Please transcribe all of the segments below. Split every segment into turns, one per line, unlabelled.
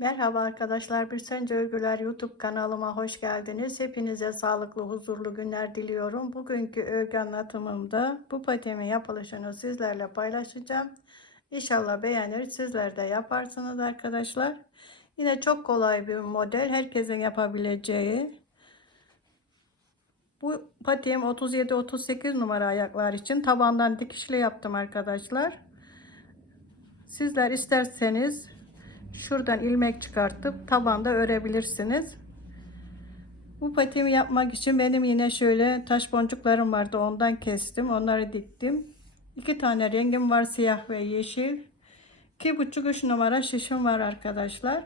Merhaba arkadaşlar, Bir Sence Örgüler YouTube kanalıma hoş geldiniz. Hepinize sağlıklı, huzurlu günler diliyorum. Bugünkü örgü anlatımımda bu patiğimin yapılışını sizlerle paylaşacağım. İnşallah beğenir, sizler de yaparsınız arkadaşlar. Yine çok kolay bir model, herkesin yapabileceği. Bu patiğim 37-38 numara ayaklar için tabandan dikişli yaptım arkadaşlar. Sizler isterseniz şuradan ilmek çıkartıp tabanda örebilirsiniz. Bu patiğimi yapmak için benim yine şöyle taş boncuklarım vardı ondan kestim onları diktim. İki tane rengim var siyah ve yeşil. İki buçuk üç numara şişim var arkadaşlar.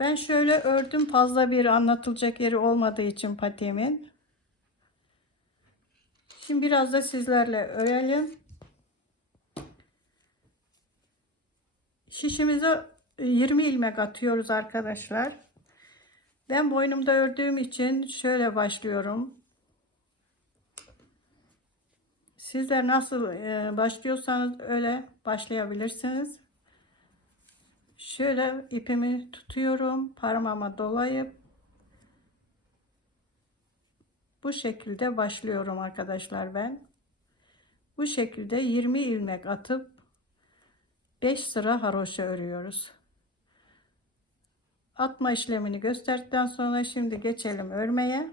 Ben şöyle ördüm fazla bir anlatılacak yeri olmadığı için patiğimin. Şimdi biraz da sizlerle örelim. Şişimize 20 ilmek atıyoruz arkadaşlar. Ben boynumda ördüğüm için şöyle başlıyorum. Sizler nasıl e, başlıyorsanız öyle başlayabilirsiniz. Şöyle ipimi tutuyorum. Parmağıma dolayıp bu şekilde başlıyorum arkadaşlar ben. Bu şekilde 20 ilmek atıp 5 sıra haroşa örüyoruz. Atma işlemini gösterdikten sonra şimdi geçelim örmeye.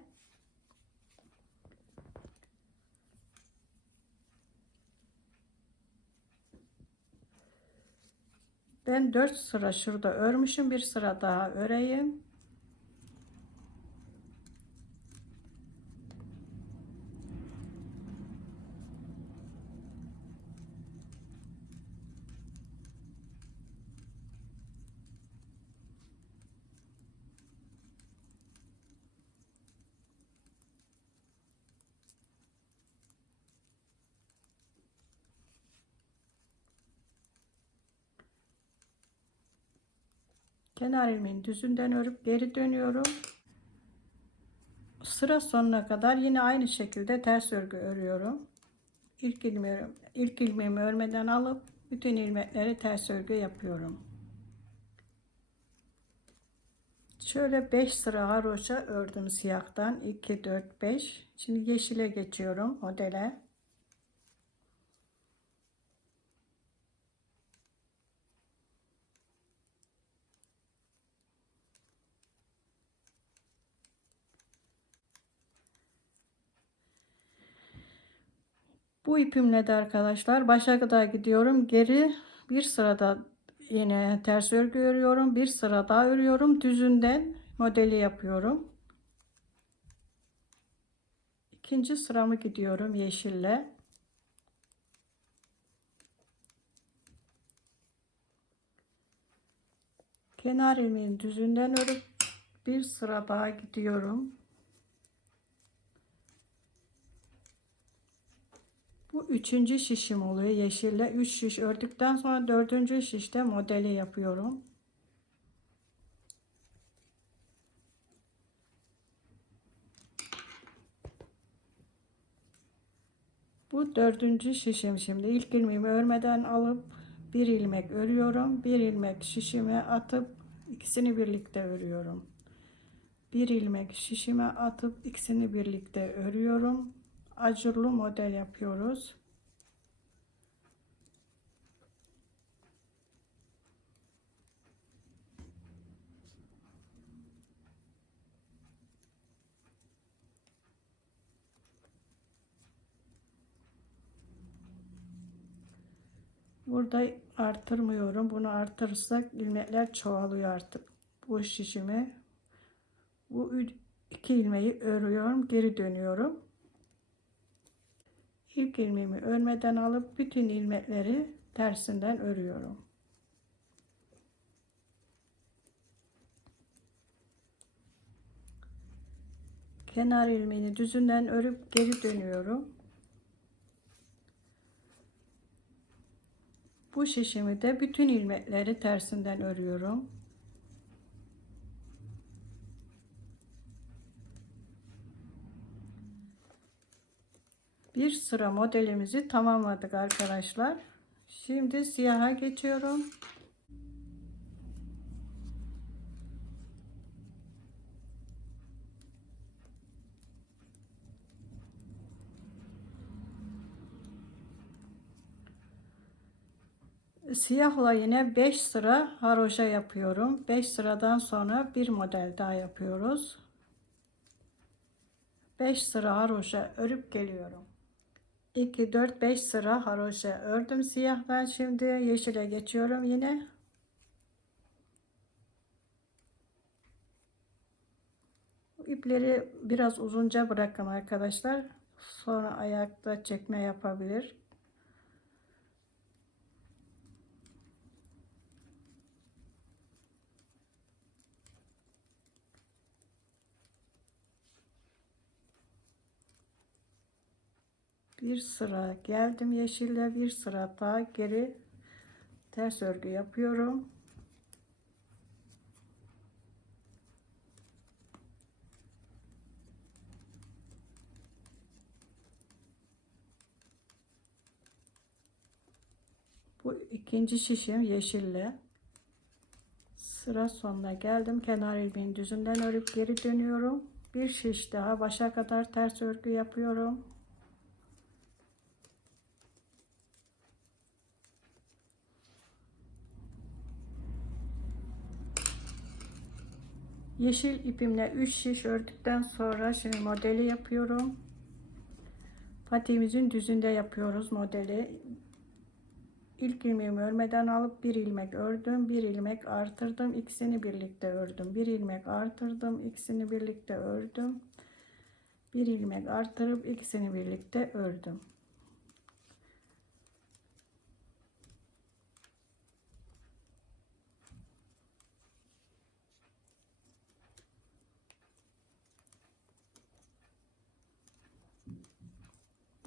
Ben 4 sıra şurada örmüşüm. Bir sıra daha öreyim. Kenar ilmeğin düzünden örüp geri dönüyorum. Sıra sonuna kadar yine aynı şekilde ters örgü örüyorum. İlk ilmeği, ilk ilmeğimi örmeden alıp bütün ilmekleri ters örgü yapıyorum. Şöyle 5 sıra haroşa ördüm siyahtan 2 4 5. Şimdi yeşile geçiyorum modele. Bu ipimle de arkadaşlar başa kadar gidiyorum. Geri bir sırada yine ters örgü örüyorum. Bir sıra daha örüyorum. Düzünden modeli yapıyorum. İkinci sıramı gidiyorum yeşille. Kenar ilmeğin düzünden örüp bir sıra daha gidiyorum. Bu üçüncü şişim oluyor yeşille. Üç şiş ördükten sonra dördüncü şişte modeli yapıyorum. Bu dördüncü şişim şimdi. ilk ilmeğimi örmeden alıp bir ilmek örüyorum. Bir ilmek şişime atıp ikisini birlikte örüyorum. Bir ilmek şişime atıp ikisini birlikte örüyorum acurlu model yapıyoruz. Burada artırmıyorum. Bunu artırırsak ilmekler çoğalıyor artık. Bu şişimi bu iki ilmeği örüyorum. Geri dönüyorum. İlk ilmeğimi örmeden alıp bütün ilmekleri tersinden örüyorum. Kenar ilmeğini düzünden örüp geri dönüyorum. Bu şişimi de bütün ilmekleri tersinden örüyorum. bir sıra modelimizi tamamladık arkadaşlar. Şimdi siyaha geçiyorum. Siyahla yine 5 sıra haroşa yapıyorum. 5 sıradan sonra bir model daha yapıyoruz. 5 sıra haroşa örüp geliyorum. 2 4 5 sıra haroşa ördüm siyahdan. Şimdi yeşile geçiyorum yine. İpleri biraz uzunca bırakın arkadaşlar. Sonra ayakta çekme yapabilir. Bir sıra geldim yeşille bir sıra daha geri ters örgü yapıyorum. Bu ikinci şişim yeşille. Sıra sonuna geldim. Kenar ilmeğin düzünden örüp geri dönüyorum. Bir şiş daha başa kadar ters örgü yapıyorum Yeşil ipimle 3 şiş ördükten sonra şimdi modeli yapıyorum. Patiğimizin düzünde yapıyoruz modeli. İlk ilmeğimi örmeden alıp bir ilmek ördüm, bir ilmek artırdım, ikisini birlikte ördüm. Bir ilmek artırdım, ikisini birlikte ördüm. Bir ilmek artırıp ikisini birlikte ördüm.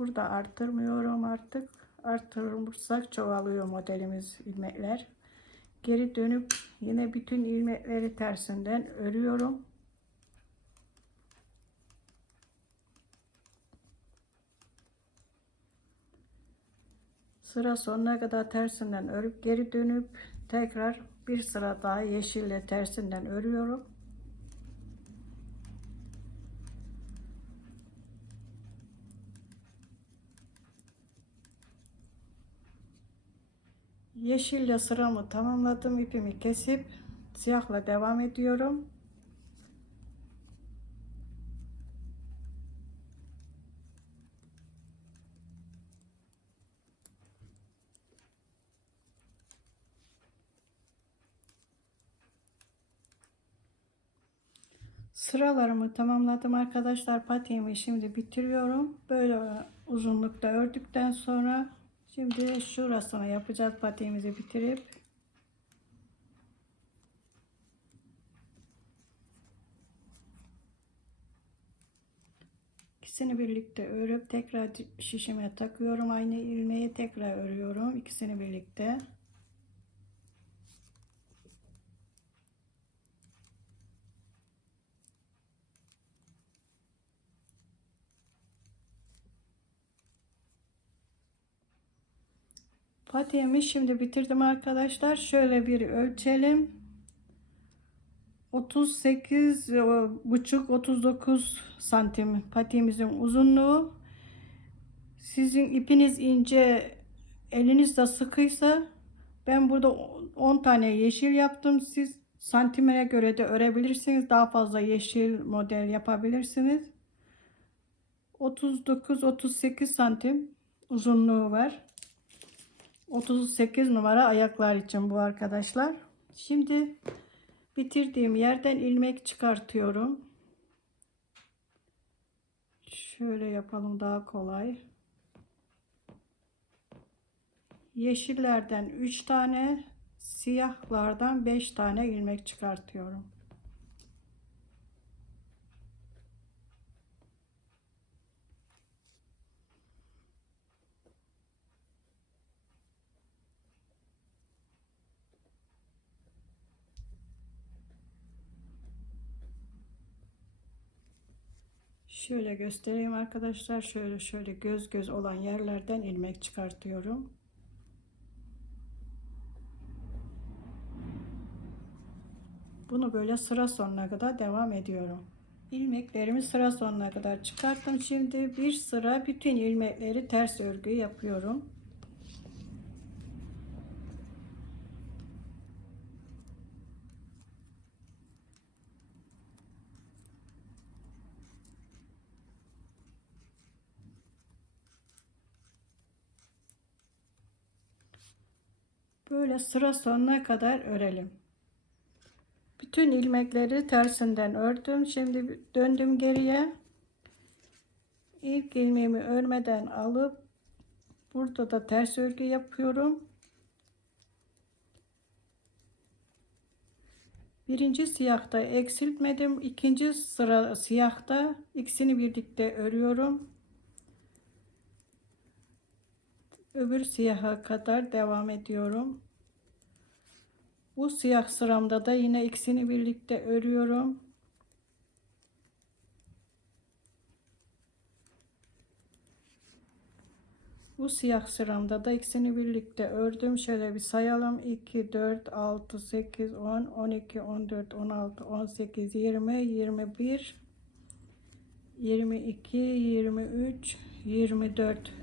Burada arttırmıyorum artık. Arttırırsak çoğalıyor modelimiz ilmekler. Geri dönüp yine bütün ilmekleri tersinden örüyorum. Sıra sonuna kadar tersinden örüp geri dönüp tekrar bir sıra daha yeşille tersinden örüyorum. Yeşille sıramı tamamladım. ipimi kesip siyahla devam ediyorum. Sıralarımı tamamladım arkadaşlar. Patiğimi şimdi bitiriyorum. Böyle uzunlukta ördükten sonra Şimdi şurasına yapacağız patiğimizi bitirip ikisini birlikte örüp tekrar şişime takıyorum. Aynı ilmeği tekrar örüyorum. ikisini birlikte. Patiğimi şimdi bitirdim arkadaşlar. Şöyle bir ölçelim. 38 e, buçuk 39 santim patiğimizin uzunluğu. Sizin ipiniz ince, eliniz de sıkıysa ben burada 10 tane yeşil yaptım. Siz santimine göre de örebilirsiniz. Daha fazla yeşil model yapabilirsiniz. 39-38 santim uzunluğu var. 38 numara ayaklar için bu arkadaşlar. Şimdi bitirdiğim yerden ilmek çıkartıyorum. Şöyle yapalım daha kolay. Yeşillerden 3 tane, siyahlardan 5 tane ilmek çıkartıyorum. Şöyle göstereyim arkadaşlar. Şöyle şöyle göz göz olan yerlerden ilmek çıkartıyorum. Bunu böyle sıra sonuna kadar devam ediyorum. İlmeklerimi sıra sonuna kadar çıkarttım. Şimdi bir sıra bütün ilmekleri ters örgü yapıyorum. Böyle sıra sonuna kadar örelim. Bütün ilmekleri tersinden ördüm. Şimdi döndüm geriye. İlk ilmeğimi örmeden alıp burada da ters örgü yapıyorum. Birinci siyahta eksiltmedim. İkinci sıra siyahta ikisini birlikte örüyorum. Öbür siyaha kadar devam ediyorum. Bu siyah sıramda da yine ikisini birlikte örüyorum. Bu siyah sıramda da ikisini birlikte ördüm. Şöyle bir sayalım. 2, 4, 6, 8, 10, 12, 14, 16, 18, 20, 21, 22, 23, 24.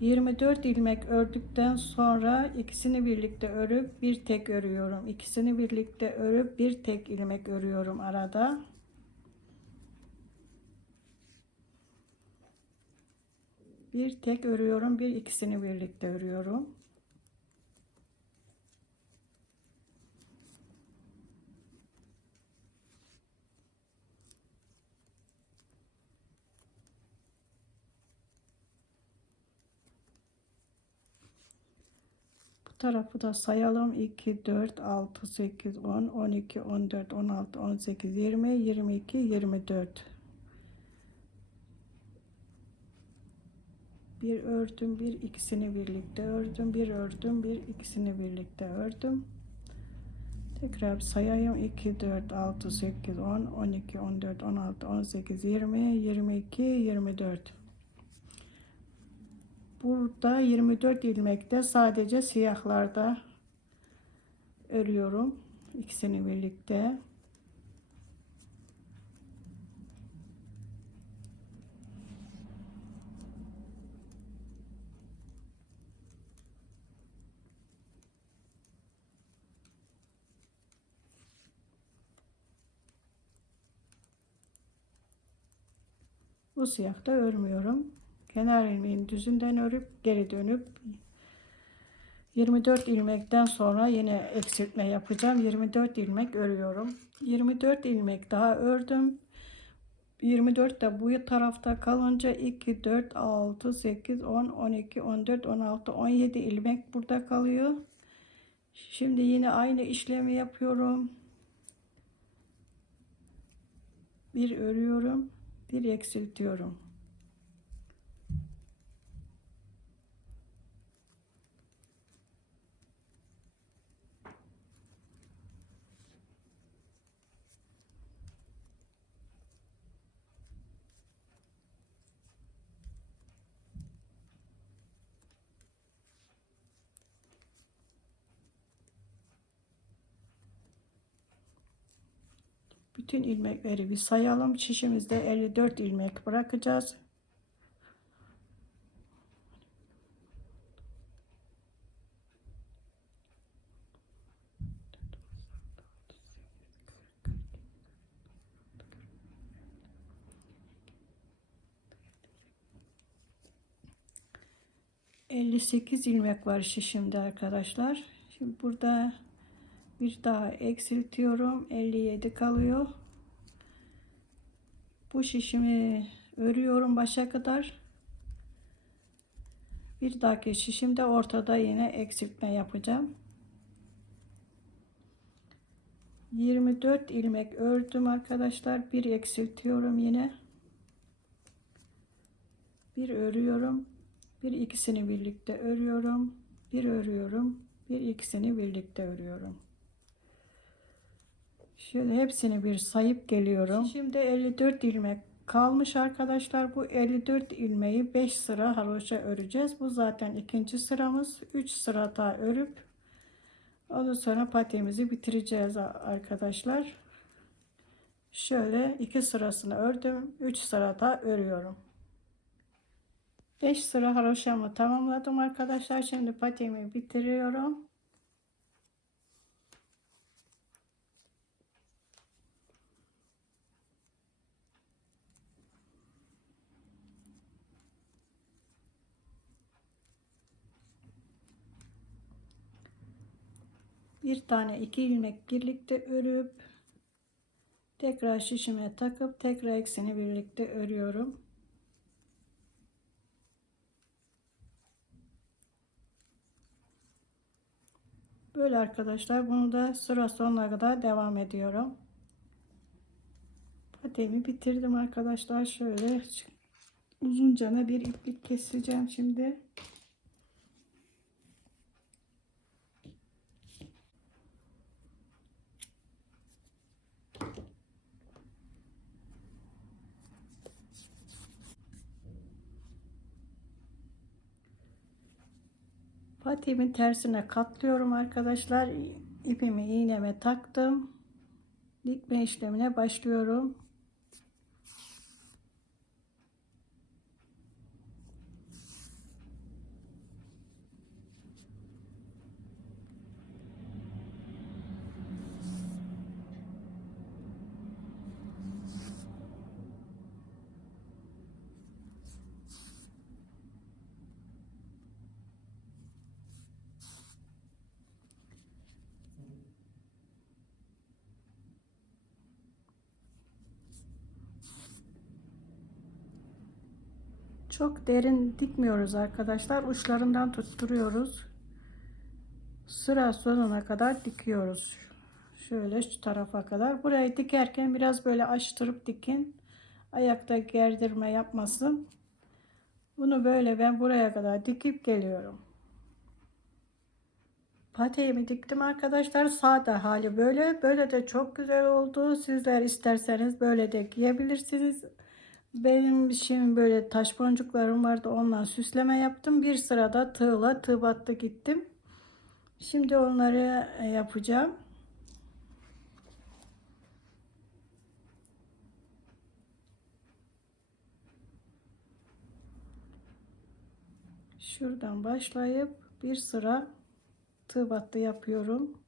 24 ilmek ördükten sonra ikisini birlikte örüp bir tek örüyorum. İkisini birlikte örüp bir tek ilmek örüyorum arada. Bir tek örüyorum, bir ikisini birlikte örüyorum. Tarafı da sayalım. 2, 4, 6, 8, 10, 12, 14, 16, 18, 20, 22, 24. Bir ördüm, bir ikisini birlikte ördüm, bir ördüm, bir ikisini birlikte ördüm. Tekrar sayayım. 2, 4, 6, 8, 10, 12, 14, 16, 18, 20, 22, 24. Burada 24 ilmekte sadece siyahlarda örüyorum. İkisini birlikte. Bu siyahta örmüyorum. Kenar ilmeğin düzünden örüp geri dönüp 24 ilmekten sonra yine eksiltme yapacağım. 24 ilmek örüyorum. 24 ilmek daha ördüm. 24 de bu tarafta kalınca 2, 4, 6, 8, 10, 12, 14, 16, 17 ilmek burada kalıyor. Şimdi yine aynı işlemi yapıyorum. Bir örüyorum, bir eksiltiyorum. Bütün ilmekleri bir sayalım. Şişimizde 54 ilmek bırakacağız. ...58 ilmek var şişimde arkadaşlar. Şimdi burada bir daha eksiltiyorum 57 kalıyor bu şişimi örüyorum başa kadar. Bir dahaki şişimde ortada yine eksiltme yapacağım. 24 ilmek ördüm arkadaşlar. Bir eksiltiyorum yine. Bir örüyorum. Bir ikisini birlikte örüyorum. Bir örüyorum. Bir ikisini birlikte örüyorum Şöyle hepsini bir sayıp geliyorum. Şimdi 54 ilmek kalmış arkadaşlar. Bu 54 ilmeği 5 sıra haroşa öreceğiz. Bu zaten ikinci sıramız. 3 sıra daha örüp ondan sonra patiğimizi bitireceğiz arkadaşlar. Şöyle iki sırasını ördüm. 3 sıra daha örüyorum. 5 sıra haroşamı tamamladım arkadaşlar. Şimdi patiğimi bitiriyorum. Bir tane iki ilmek birlikte örüp tekrar şişime takıp tekrar ekseni birlikte örüyorum. Böyle arkadaşlar bunu da sıra sonuna kadar devam ediyorum. Patiğimi bitirdim arkadaşlar. Şöyle uzuncana bir iplik keseceğim şimdi. Patiğimin tersine katlıyorum arkadaşlar. İpimi iğneme taktım. Dikme işlemine başlıyorum. Çok derin dikmiyoruz arkadaşlar. Uçlarından tutturuyoruz. Sıra sonuna kadar dikiyoruz. Şöyle şu tarafa kadar. Burayı dikerken biraz böyle açtırıp dikin. Ayakta gerdirme yapmasın. Bunu böyle ben buraya kadar dikip geliyorum. Pateğimi diktim arkadaşlar. Sade hali böyle. Böyle de çok güzel oldu. Sizler isterseniz böyle de giyebilirsiniz. Benim şimdi böyle taş boncuklarım vardı. Ondan süsleme yaptım. Bir sırada tığla tığ battı gittim. Şimdi onları e, yapacağım. Şuradan başlayıp bir sıra tığ battı yapıyorum.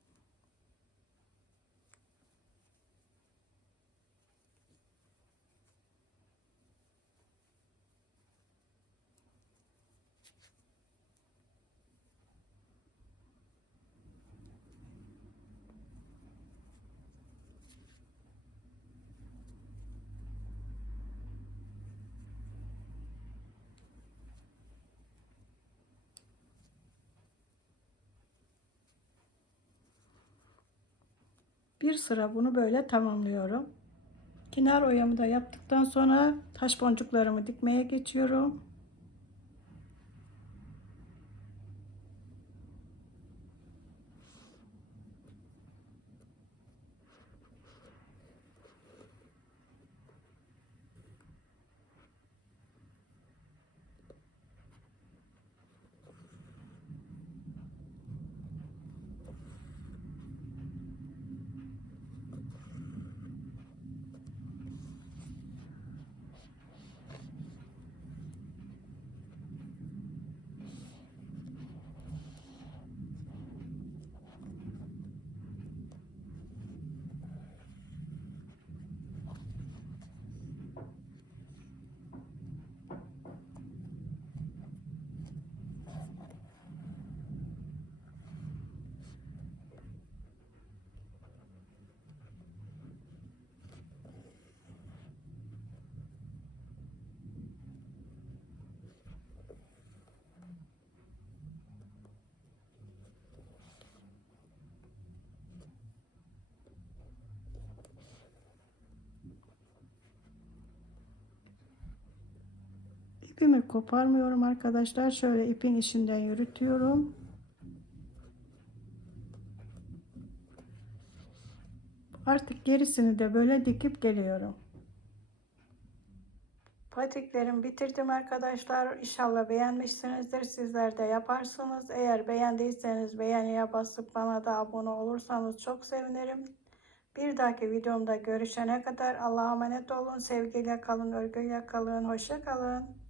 Sıra bunu böyle tamamlıyorum. Kenar oyamı da yaptıktan sonra taş boncuklarımı dikmeye geçiyorum. İpimi koparmıyorum arkadaşlar. Şöyle ipin içinden yürütüyorum. Artık gerisini de böyle dikip geliyorum. Patiklerimi bitirdim arkadaşlar. İnşallah beğenmişsinizdir. Sizler de yaparsınız. Eğer beğendiyseniz beğeniye basıp bana da abone olursanız çok sevinirim. Bir dahaki videomda görüşene kadar Allah'a emanet olun. Sevgiyle kalın, örgüyle kalın. Hoşça kalın.